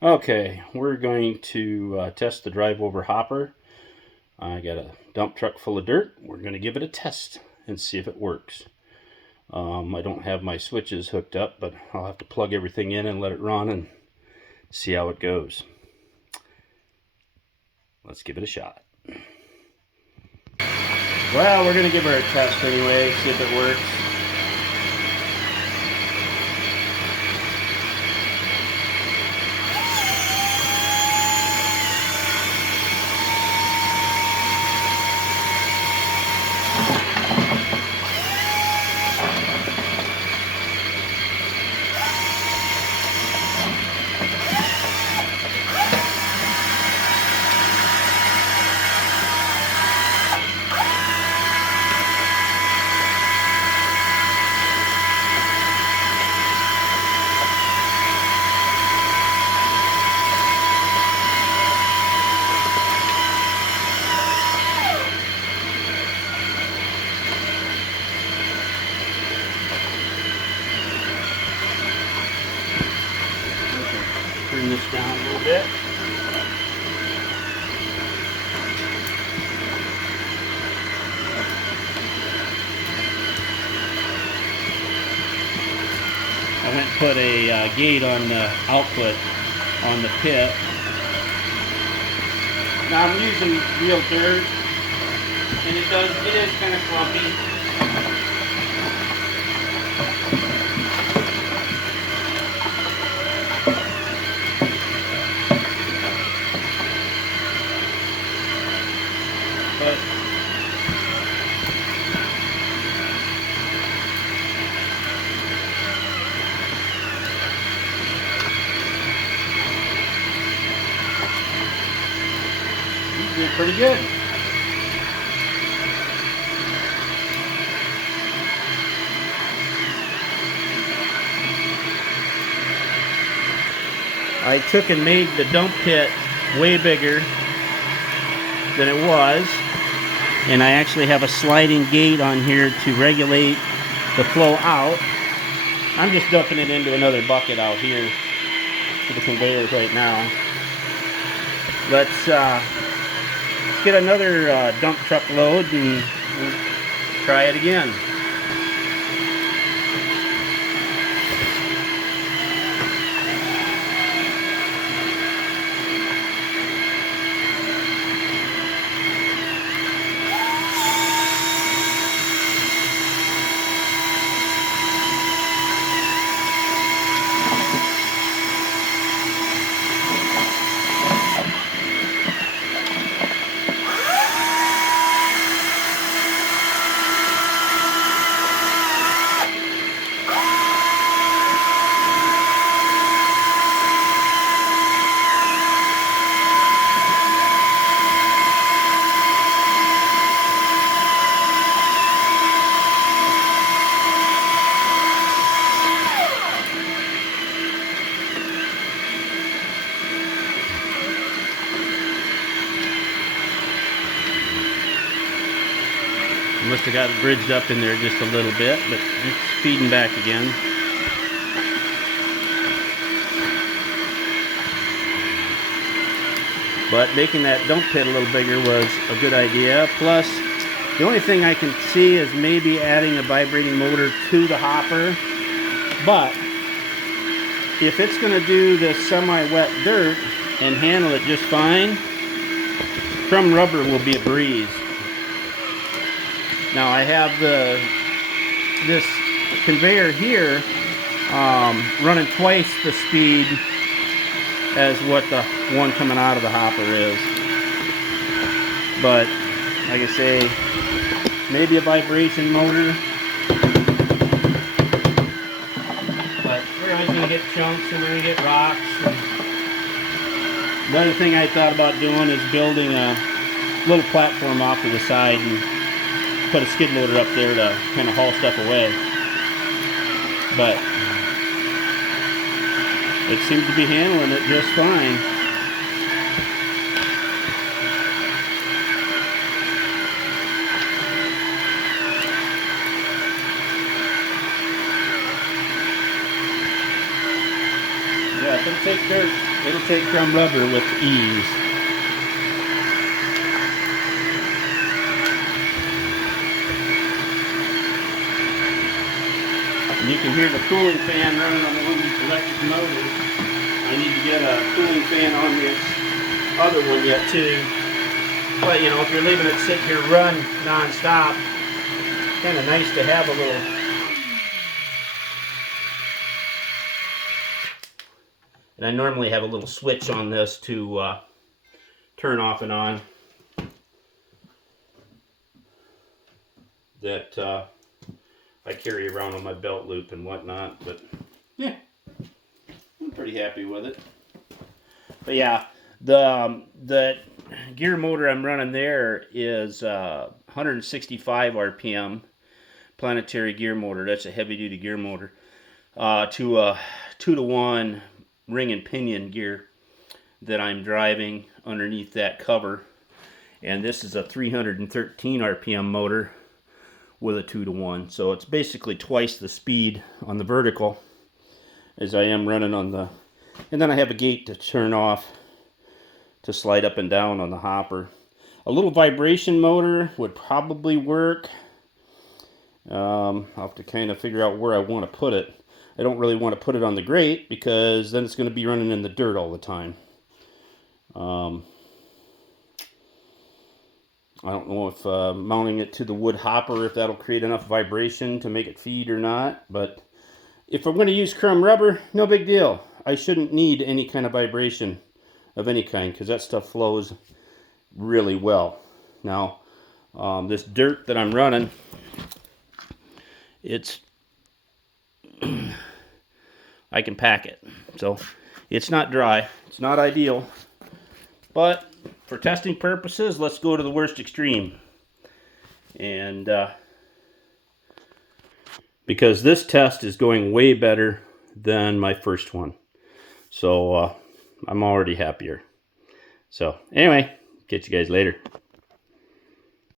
Okay, we're going to test the drive over hopper. I got a dump truck full of dirt. We're going to give it a test and see if it works. I don't have my switches hooked up, but I'll have to plug everything in and let it run and see how it goes. Let's give it a shot. Well, we're going to give her a test anyway, see if it works. Turn this down a little bit. I went and put a gate on the output on the pit. Now I'm using real dirt, and it is kind of clumpy. But you did pretty good. I took and made the dump pit way bigger than it was, and I actually have a sliding gate on here to regulate the flow out. I'm just dumping it into another bucket out here to the conveyors right now. Let's get another dump truck load and try it again. Must have got it bridged up in there just a little bit, but it's feeding back again. But making that dump pit a little bigger was a good idea. Plus, the only thing I can see is maybe adding a vibrating motor to the hopper. But if it's going to do this semi-wet dirt and handle it just fine, crumb rubber will be a breeze. Now I have this conveyor here running twice the speed as what the one coming out of the hopper is. But like I say, maybe a vibration motor. But we're always going to get chunks and we're going to get rocks. And another thing I thought about doing is building a little platform off to the side and put a skid loader up there to kind of haul stuff away. But it seems to be handling it just fine. Yeah, it's going to take dirt. It'll take crumb rubber with ease. And you can hear the cooling fan running on the one of these electric motors. I need to get a cooling fan on this other one yet too. But you know, if you're leaving it sit here run non-stop, kind of nice to have a little. And I normally have a little switch on this to turn off and on. That I carry around on my belt loop and whatnot. But yeah, I'm pretty happy with it. But yeah, the gear motor I'm running there is 165 RPM planetary gear motor. That's a heavy duty gear motor to a 2-to-1 ring and pinion gear that I'm driving underneath that cover. And this is a 313 RPM motor with a 2-to-1. So it's basically twice the speed on the vertical as I am running on the. And then I have a gate to turn off to slide up and down on the hopper. A little vibration motor would probably work. I'll have to kind of figure out where I want to put it. I don't really want to put it on the grate because then it's going to be running in the dirt all the time. I don't know if mounting it to the wood hopper, if that'll create enough vibration to make it feed or not. But if I'm going to use crumb rubber, no big deal. I shouldn't need any kind of vibration of any kind because that stuff flows really well. Now, this dirt that I'm running, it's I can pack it. So it's not dry. It's not ideal. But for testing purposes, let's go to the worst extreme. And because this test is going way better than my first one. So I'm already happier. So anyway, catch you guys later.